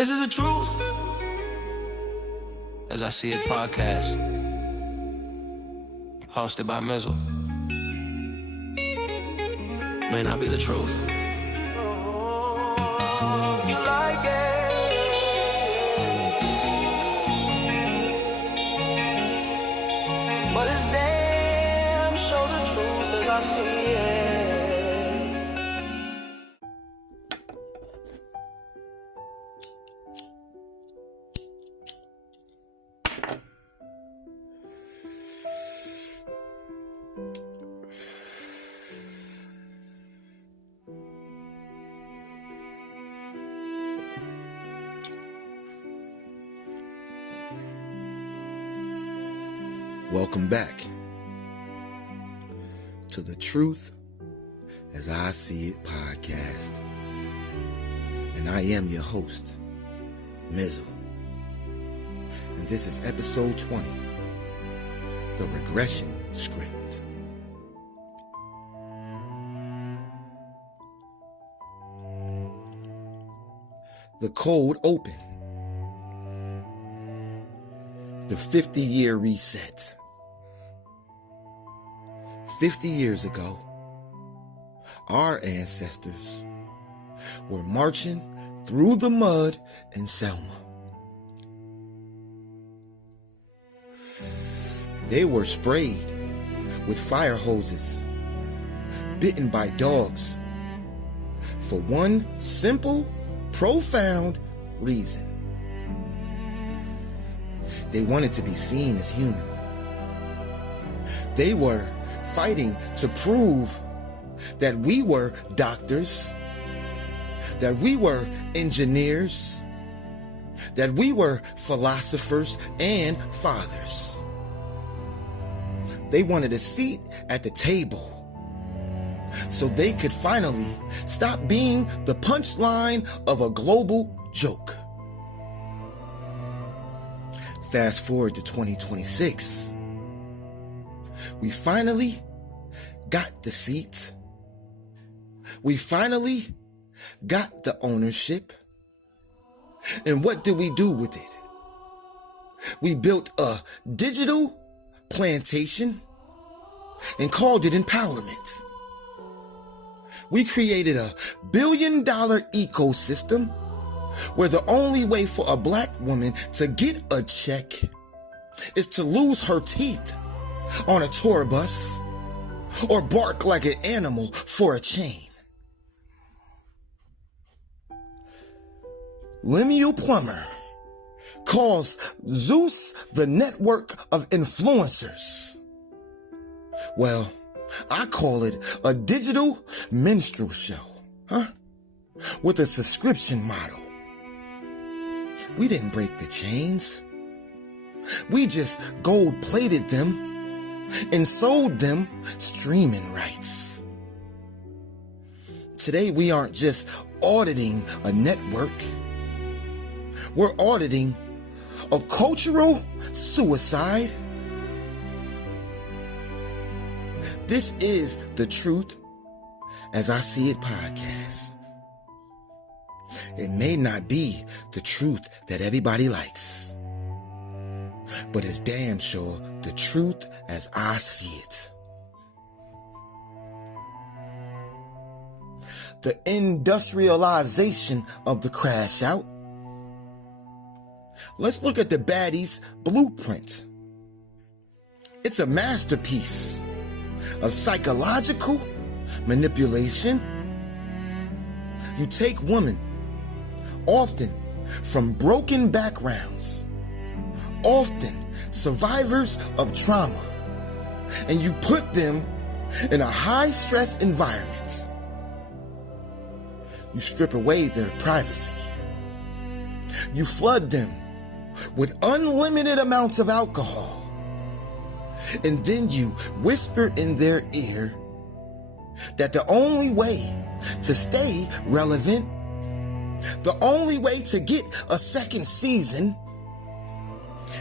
This is the truth. As I See It podcast, hosted by Mizal. May not be the truth. You like it, but it's damn sure the truth as I see it. Welcome back to the Truth as I See It podcast. And I am your host, Mizal. And this is episode 20, the Regression script. The cold open. The 50-year reset. 50 years ago, our ancestors were marching through the mud in Selma. They were sprayed with fire hoses, bitten by dogs, for one simple, profound reason. They wanted to be seen as human. They were fighting to prove that we were doctors, that we were engineers, that we were philosophers and fathers. They wanted a seat at the table so they could finally stop being the punchline of a global joke. Fast forward to 2026. We finally got the seats. We finally got the ownership. And what did we do with it? We built a digital plantation and called it empowerment. We created a billion-dollar ecosystem where the only way for a black woman to get a check is to lose her teeth on a tour bus or bark like an animal for a chain. Lemuel Plummer calls Zeus the network of influencers. Well, I call it a digital minstrel show, with a subscription model. We didn't break the chains. We just gold-plated them and sold them streaming rights. Today, we aren't just auditing a network. We're auditing a cultural suicide. This is the Truth as I See It podcast. It may not be the truth that everybody likes, but it's damn sure the truth as I see it. The industrialization of the crash out. Let's look at the Baddie's blueprint. It's a masterpiece of psychological manipulation. You take women, often from broken backgrounds, often survivors of trauma, and you put them in a high-stress environment. You strip away their privacy. You flood them with unlimited amounts of alcohol. And then you whisper in their ear that the only way to stay relevant, the only way to get a second season,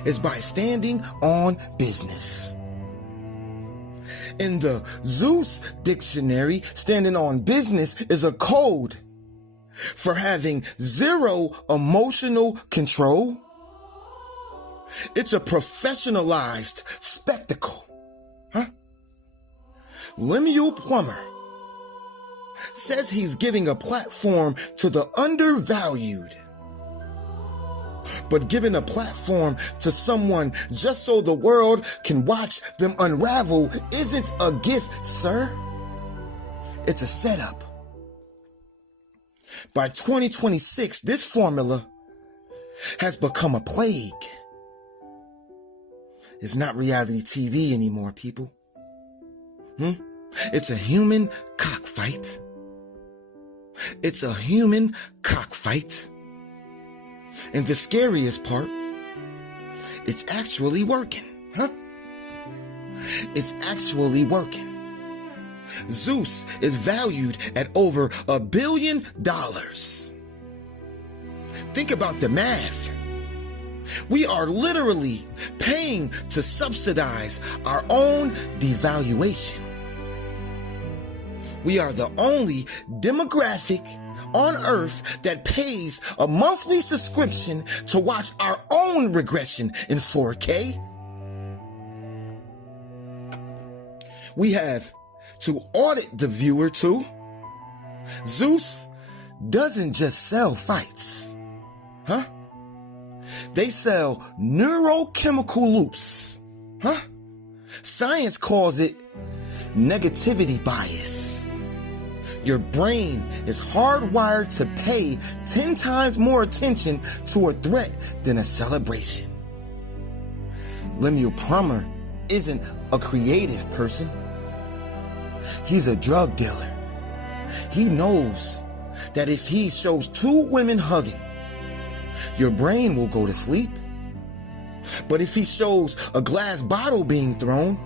is by standing on business. In the Zeus dictionary, standing on business is a code for having zero emotional control. It's a professionalized spectacle. Lemuel Plummer says he's giving a platform to the undervalued. But giving a platform to someone just so the world can watch them unravel isn't a gift, sir. It's a setup. By 2026, this formula has become a plague. It's not reality TV anymore, people. It's a human cockfight. It's a human cockfight. And the scariest part, it's actually working, It's actually working. Zeus is valued at over $1 billion. Think about the math. We are literally paying to subsidize our own devaluation. We are the only demographic on Earth that pays a monthly subscription to watch our own regression in 4K. We have to audit the viewer too. Zeus doesn't just sell fights, They sell neurochemical loops, Science calls it negativity bias. Your brain is hardwired to pay 10 times more attention to a threat than a celebration. Lemuel Plummer isn't a creative person. He's a drug dealer. He knows that if he shows 2 women hugging, your brain will go to sleep. But if he shows a glass bottle being thrown,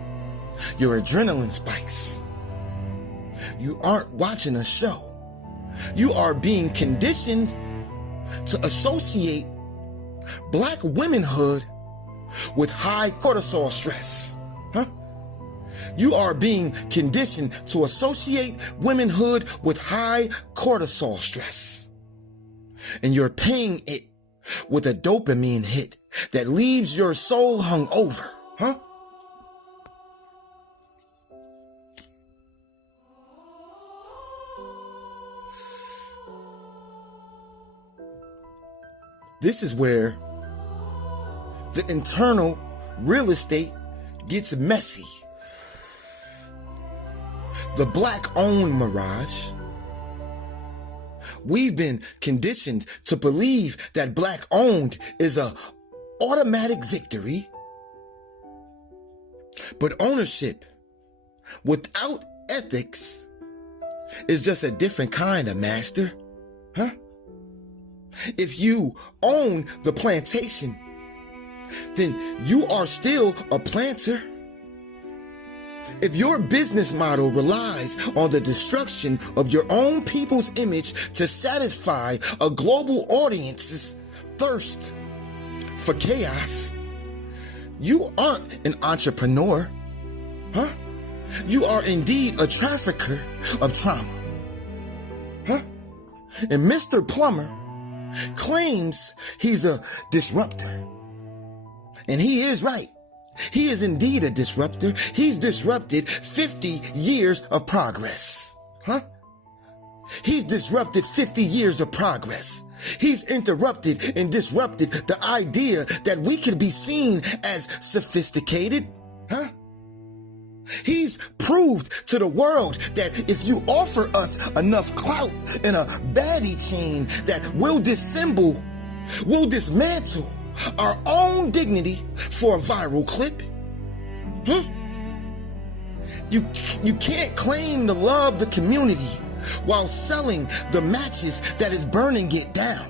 your adrenaline spikes. You aren't watching a show. You are being conditioned to associate black womanhood with high cortisol stress. You are being conditioned to associate womanhood with high cortisol stress. And you're paying it with a dopamine hit that leaves your soul hungover, This is where the internal real estate gets messy. The black-owned mirage. We've been conditioned to believe that black-owned is an automatic victory. But ownership without ethics is just a different kind of master, If you own the plantation, then you are still a planter. If your business model relies on the destruction of your own people's image to satisfy a global audience's thirst for chaos, you aren't an entrepreneur, You are indeed a trafficker of trauma, And Mr. Plummer claims he's a disruptor. And he is right. He is indeed a disruptor. He's disrupted 50 years of progress. He's disrupted 50 years of progress. He's interrupted and disrupted the idea that we could be seen as sophisticated. He's proved to the world that if you offer us enough clout and a Baddie Chain, that we'll dismantle our own dignity for a viral clip. You can't claim to love the community while selling the matches that is burning it down.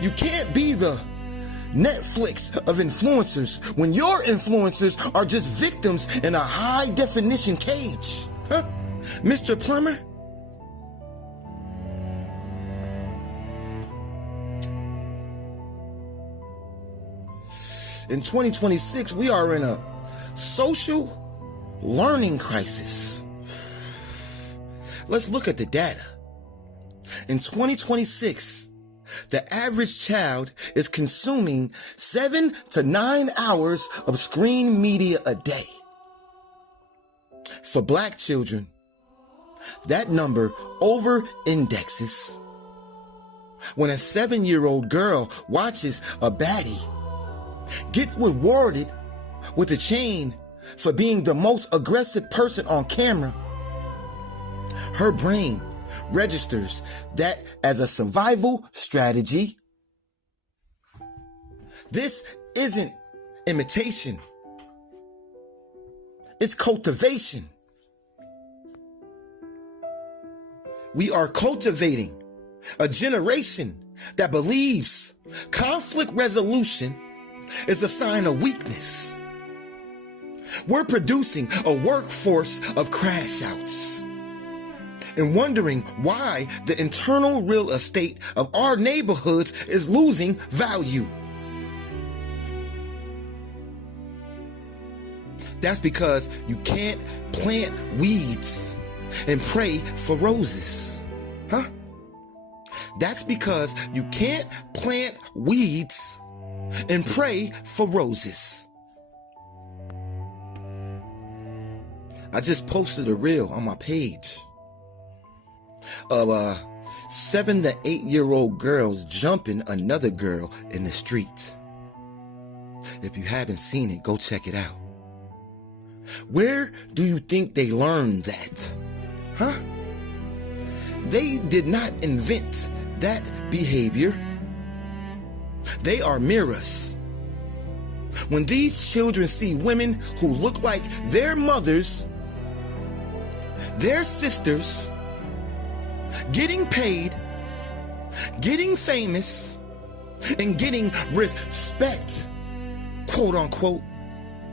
You can't be the Netflix of influencers when your influencers are just victims in a high definition cage. Mr. Plummer? In 2026, we are in a social learning crisis. Let's look at the data. In 2026, the average child is consuming 7 to 9 hours of screen media a day. For Black children, that number over-indexes. When a 7-year-old girl watches a baddie get rewarded with a chain for being the most aggressive person on camera, her brain registers that as a survival strategy. This isn't imitation. It's cultivation. We are cultivating a generation that believes conflict resolution is a sign of weakness. We're producing a workforce of crash outs and wondering why the internal real estate of our neighborhoods is losing value. That's because you can't plant weeds and pray for roses. Huh? That's because you can't plant weeds and pray for roses. I just posted a reel on my page of 7 to 8-year-old girls jumping another girl in the street. If you haven't seen it, go check it out. Where do you think they learned that? Huh? They did not invent that behavior. They are mirrors. When these children see women who look like their mothers, their sisters, getting paid, getting famous, and getting respect, quote unquote,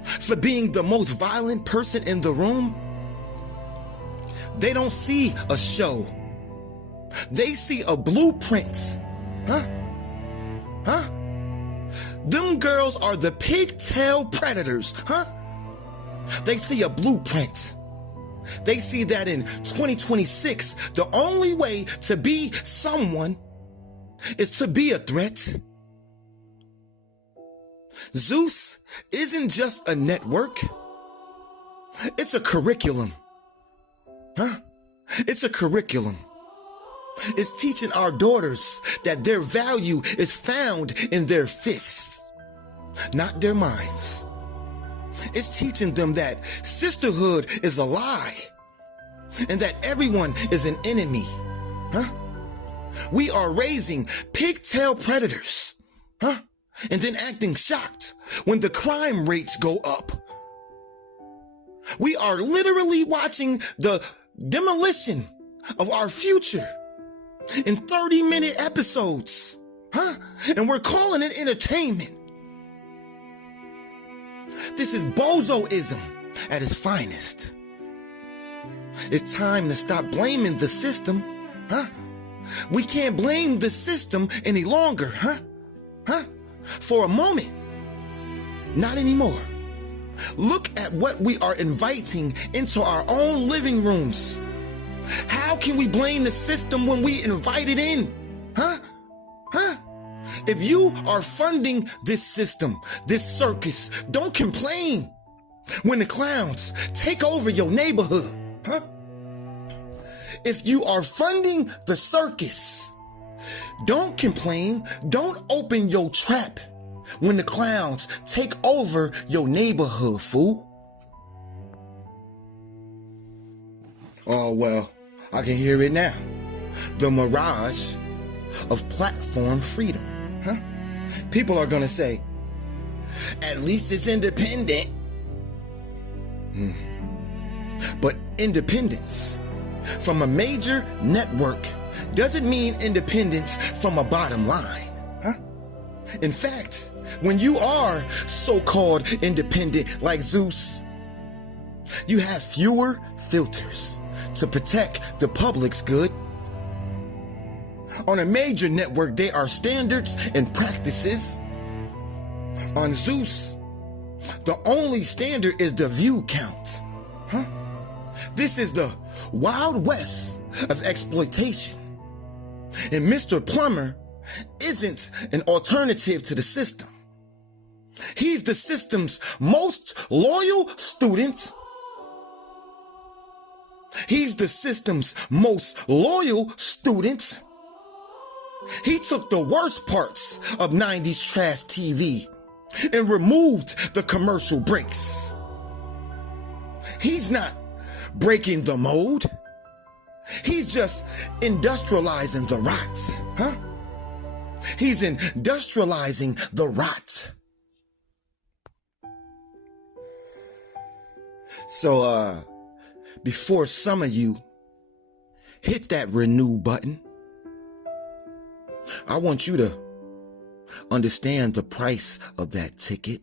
for being the most violent person in the room, they don't see a show. They see a blueprint. Huh? Huh? Them girls are the pigtail predators. Huh? They see a blueprint. They see that in 2026, the only way to be someone is to be a threat. Zeus isn't just a network. It's a curriculum. Huh? It's a curriculum. It's teaching our daughters that their value is found in their fists, not their minds. It's teaching them that sisterhood is a lie and that everyone is an enemy. Huh? We are raising pigtail predators, huh? And then acting shocked when the crime rates go up. We are literally watching the demolition of our future in 30-minute episodes, huh? And we're calling it entertainment. This is bozoism at its finest. It's time to stop blaming the system, huh? We can't blame the system any longer, huh? Huh? For a moment. Not anymore. Look at what we are inviting into our own living rooms. How can we blame the system when we invite it in? Huh? Huh? If you are funding this system, this circus, don't complain when the clowns take over your neighborhood. Huh? If you are funding the circus, don't complain. Don't open your trap when the clowns take over your neighborhood, fool. Oh, well, I can hear it now. The mirage of platform freedom. Huh? People are gonna say, at least it's independent. But independence from a major network doesn't mean independence from a bottom line. Huh? In fact, when you are so-called independent like Zeus, you have fewer filters to protect the public's good. On a major network, there are standards and practices. On Zeus, the only standard is the view count. Huh? This is the Wild West of exploitation. And Mr. Plummer isn't an alternative to the system. He's the system's most loyal student. He's the system's most loyal student. He took the worst parts of 90s trash TV and removed the commercial breaks. He's not breaking the mold. He's just industrializing the rot. He's industrializing the rot. So, before some of you hit that renew button, I want you to understand the price of that ticket.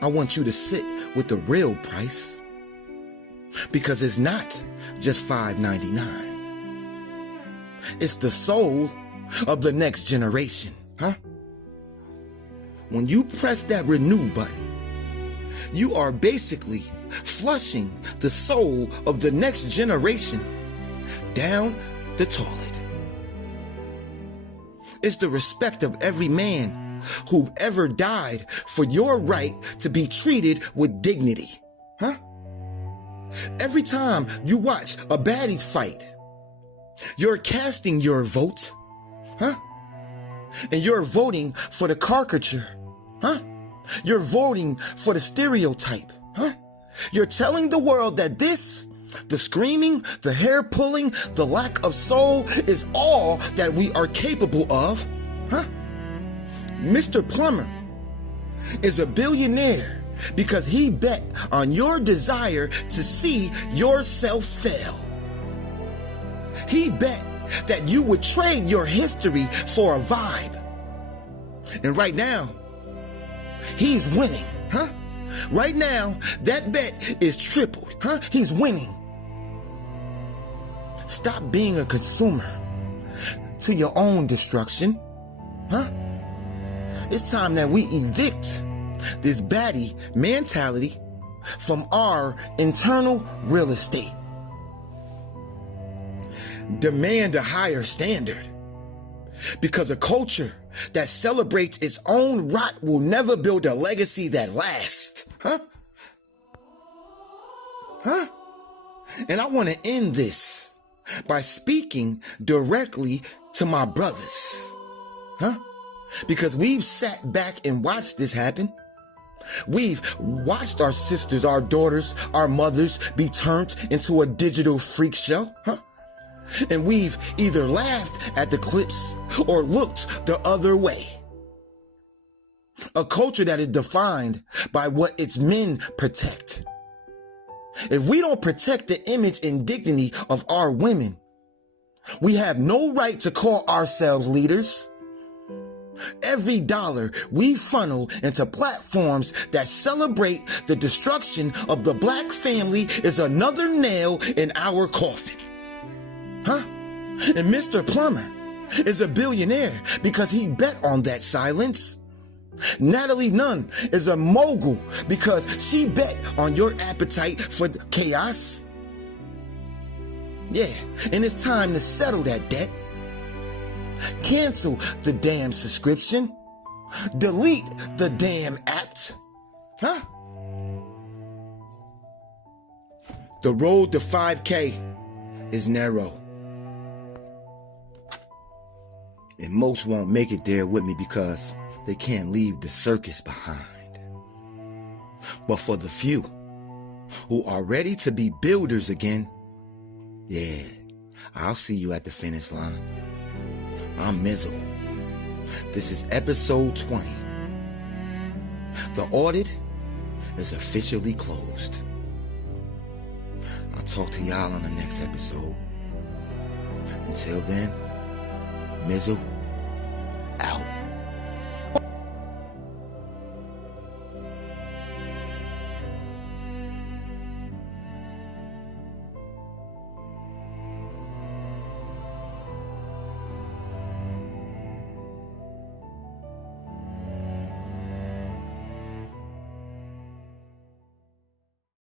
I want you to sit with the real price, because it's not just $5.99. It's the soul of the next generation. When you press that renew button, you are basically flushing the soul of the next generation down the toilet. It's the respect of every man who've ever died for your right to be treated with dignity. Every time you watch a baddie fight, you're casting your vote. And you're voting for the caricature. You're voting for the stereotype. You're telling the world that this, the screaming, the hair pulling, the lack of soul is all that we are capable of. Mr. Plummer is a billionaire because he bet on your desire to see yourself fail. He bet that you would trade your history for a vibe. And right now, he's winning. Right now, that bet is tripled. He's winning. Stop being a consumer to your own destruction. It's time that we evict this baddie mentality from our internal real estate. Demand a higher standard, because a culture that celebrates its own rot will never build a legacy that lasts. And I want to end this by speaking directly to my brothers. Because we've sat back and watched this happen. We've watched our sisters, our daughters, our mothers be turned into a digital freak show. And we've either laughed at the clips or looked the other way. A culture that is defined by what its men protect. If we don't protect the image and dignity of our women, we have no right to call ourselves leaders. Every dollar we funnel into platforms that celebrate the destruction of the black family is another nail in our coffin. And Mr. Plummer is a billionaire because he bet on that silence. Natalie Nunn is a mogul because she bet on your appetite for chaos. Yeah, and it's time to settle that debt. Cancel the damn subscription. Delete the damn app. The road to 5K is narrow. And most won't make it there with me because they can't leave the circus behind. But for the few who are ready to be builders again, yeah, I'll see you at the finish line. I'm Mizal. This is episode 20. The audit is officially closed. I'll talk to y'all on the next episode. Until then, Mizal